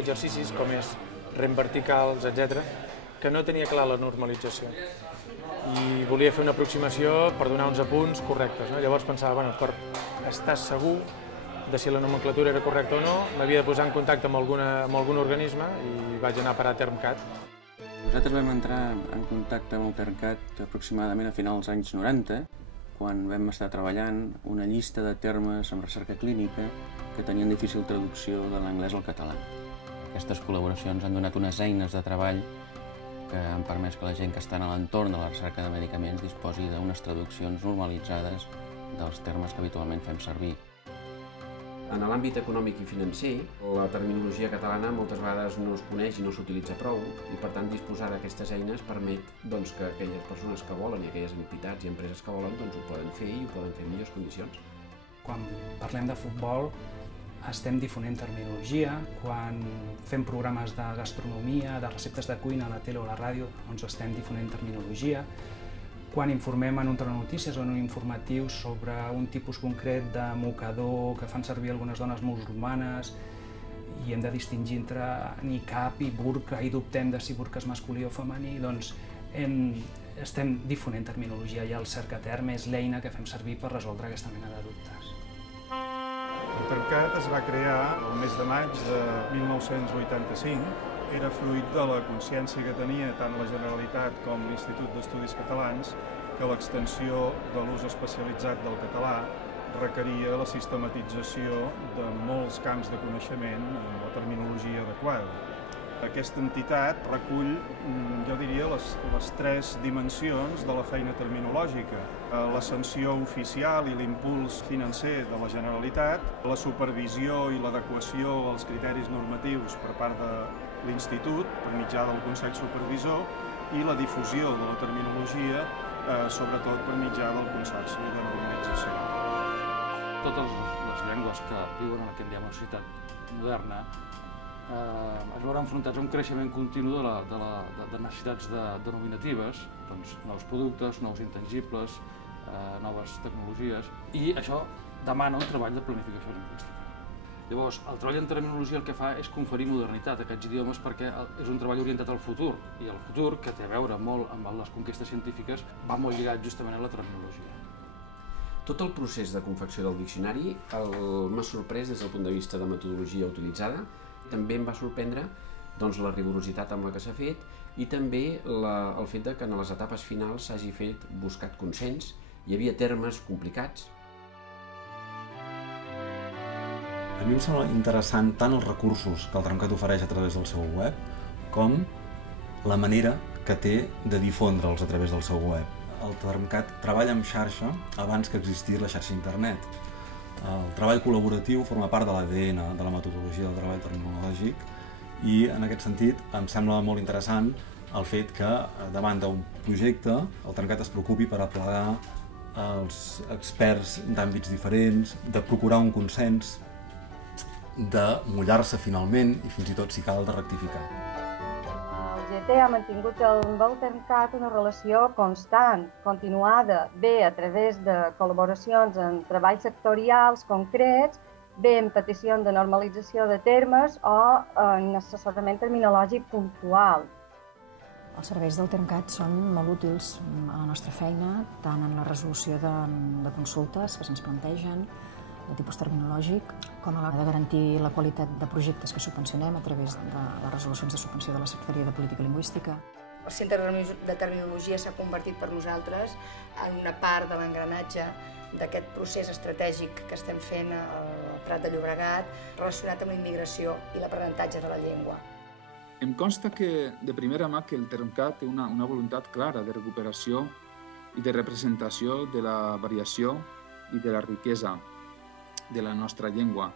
exercicis, com és rem verticals, etc., que no tenia clar la normalització. I volia fer una aproximació per donar uns apunts correctes. Llavors pensava, per estar segur de si la nomenclatura era correcta o no, m'havia de posar en contacte amb algun organisme i vaig anar a parar a Termcat. Nosaltres vam entrar en contacte amb el Termcat aproximadament a finals dels anys 90, quan vam estar treballant una llista de termes en recerca clínica que tenien difícil traducció de l'anglès al català. Aquestes col·laboracions han donat unes eines de treball que han permès que la gent que està a l'entorn de la recerca de medicaments disposi d'unes traduccions normalitzades dels termes que habitualment fem servir. En l'àmbit econòmic i financer, la terminologia catalana moltes vegades no es coneix i no s'utilitza prou i, per tant, disposar d'aquestes eines permet que aquelles persones que volen i aquelles entitats i empreses que volen ho poden fer i ho poden fer en millors condicions. Quan parlem de futbol, estem difonent terminologia. Quan fem programes de gastronomia, de receptes de cuina a la tele o a la ràdio, doncs estem difonent terminologia. Quan informem en un telenotícies o en un informatiu sobre un tipus concret de mocador que fan servir algunes dones musulmanes i hem de distingir entre niqab i burka i dubtem de si burka és masculí o femení, doncs estem difonent terminologia i el cercaterm és l'eina que fem servir per resoldre aquesta mena de dubtes. El Termcat es va crear el mes de maig de 1985. Era fruit de la consciència que tenia tant la Generalitat com l'Institut d'Estudis Catalans que l'extensió de l'ús especialitzat del català requeria la sistematització de molts camps de coneixement amb la terminologia adequada. Aquesta entitat recull, jo diria, les tres dimensions de la feina terminològica. La sanció oficial i l'impuls financer de la Generalitat, la supervisió i l'adequació als criteris normatius per part de l'Institut, per mitjà del Consell Supervisor, i la difusió de la terminologia, sobretot per mitjà del Consorci de Normalització. Totes les llengües que viuen en el que en diem una societat moderna es veuran enfrontats a un creixement continu de necessitats denominatives, doncs, nous productes, nous intangibles, noves tecnologies, i això demana un treball de planificació lingüística. Llavors, el treball en terminologia el que fa és conferir modernitat a aquests idiomes perquè és un treball orientat al futur, i el futur, que té a veure molt amb les conquestes científiques, va molt lligat justament a la terminologia. Tot el procés de confecció del diccionari m'ha sorprès des del punt de vista de metodologia utilitzada. També em va sorprendre la rigorositat amb la que s'ha fet i també el fet que en les etapes finals s'hagi buscat consens. Hi havia termes complicats. A mi em sembla interessant tant els recursos que el Termcat ofereix a través del seu web com la manera que té de difondre'ls a través del seu web. El Termcat treballa en xarxa abans que existís la xarxa internet. El treball col·laboratiu forma part de l'ADN de la metodologia del treball terminològic i en aquest sentit em sembla molt interessant el fet que davant d'un projecte el Termcat es preocupi per aplegar els experts d'àmbits diferents, de procurar un consens, de mullar-se finalment i fins i tot, si cal, de rectificar. El GT ha mantingut amb el Termcat una relació constant, continuada, bé a través de col·laboracions en treballs sectorials concrets, bé en peticions de normalització de termes o en assessorament terminològic puntual. Els serveis del Termcat són molt útils a la nostra feina, tant en la resolució de consultes que se'ns plantegen, de tipus terminològic, com a l'hora de garantir la qualitat de projectes que subvencionem a través de les resolucions de subvenció de la Secretaria de Política Lingüística. El Centre de Terminologia s'ha convertit per nosaltres en una part de l'engranatge d'aquest procés estratègic que estem fent al Prat de Llobregat relacionat amb la immigració i l'aprenentatge de la llengua. Em consta que, de primera mà, que el Termcat té una voluntat clara de recuperació i de representació de la variació i de la riquesa de la nostra llengua.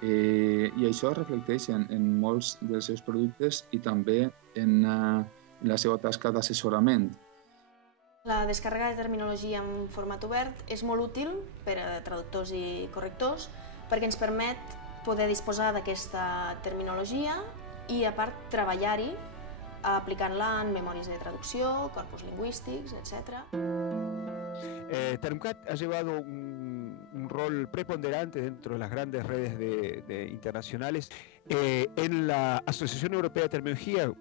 I això es reflecteix en molts dels seus productes i també en la seva tasca d'assessorament. La descàrrega de terminologia en format obert és molt útil per a traductors i correctors perquè ens permet poder disposar d'aquesta terminologia i, a part, treballar-hi aplicant-la en memòries de traducció, corpus lingüístics, etc. Termcat ha llevado un un rol preponderante dentro de las grandes redes internacionales. En la Asociación Europea de Terminología,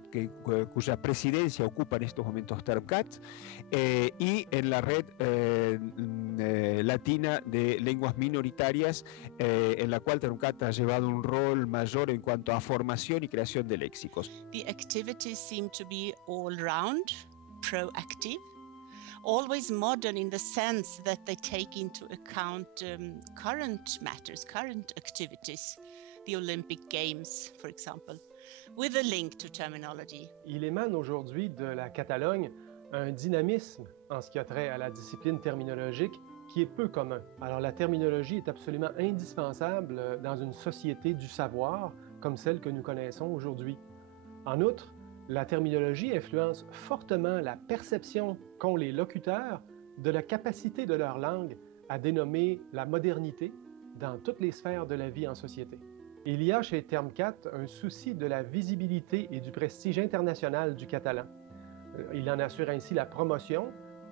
cuya presidencia ocupa en estos momentos TermCat, y en la red latina de lenguas minoritarias, en la cual TermCat ha llevado un rol mayor en cuanto a formación y creación de léxicos. The activities seem to be all round, proactive, always modern in the sense that they take into account current matters, current activities, the Olympic Games, for example, with a link to terminology. Il émane aujourd'hui de la Catalogne un dynamisme en ce qui a trait à la discipline terminologique qui est peu commun. Alors la terminologie est absolument indispensable dans une société du savoir comme celle que nous connaissons aujourd'hui. En outre, la terminologie influence fortement la perception qu'ont les locuteurs de la capacité de leur langue à dénommer la modernité dans toutes les sphères de la vie en société. Il y a chez TermCat un souci de la visibilité et du prestige international du catalan. Il en assure ainsi la promotion,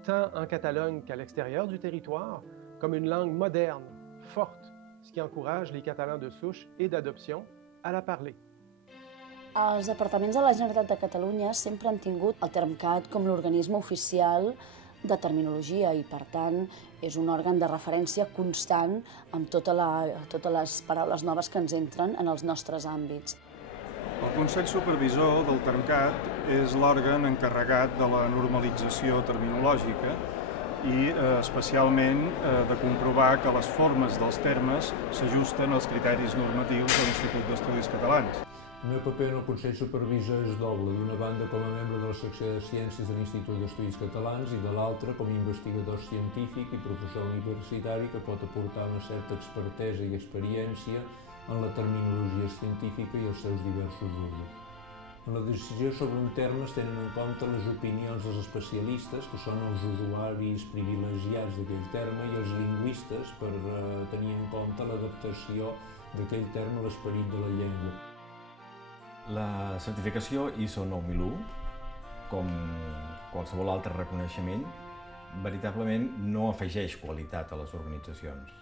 tant en Catalogne qu'à l'extérieur du territoire, comme une langue moderne, forte, ce qui encourage les catalans de souche et d'adoption à la parler. Els departaments de la Generalitat de Catalunya sempre han tingut el TermCat com l'organisme oficial de terminologia i, per tant, és un òrgan de referència constant amb totes les paraules noves que ens entren en els nostres àmbits. El Consell Supervisor del TermCat és l'òrgan encarregat de la normalització terminològica i especialment de comprovar que les formes dels termes s'ajusten als criteris normatius de l'Institut d'Estudis Catalans. El meu paper en el Consell Supervisor és doble, d'una banda com a membre de la secció de Ciències de l'Institut d'Estudis Catalans i de l'altra com a investigador científic i professor universitari que pot aportar una certa expertesa i experiència en la terminologia científica i els seus diversos usos. En la decisió sobre un terme es tenen en compte les opinions dels especialistes, que són els usuaris privilegiats d'aquell terme, i els lingüistes per tenir en compte l'adaptació d'aquell terme a l'esperit de la llengua. La certificació ISO 9001, com qualsevol altre reconeixement, veritablement no afegeix qualitat a les organitzacions.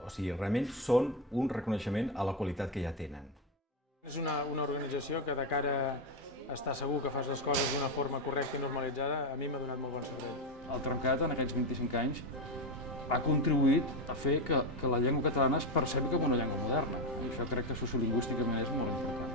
O sigui, realment són un reconeixement a la qualitat que ja tenen. És una organització que de cara a estar segur que fas les coses d'una forma correcta i normalitzada, a mi m'ha donat molt bon servei. El TermCat, en aquests 25 anys, ha contribuït a fer que la llengua catalana es percebi com una llengua moderna. I això crec que sociolingüísticament és molt important.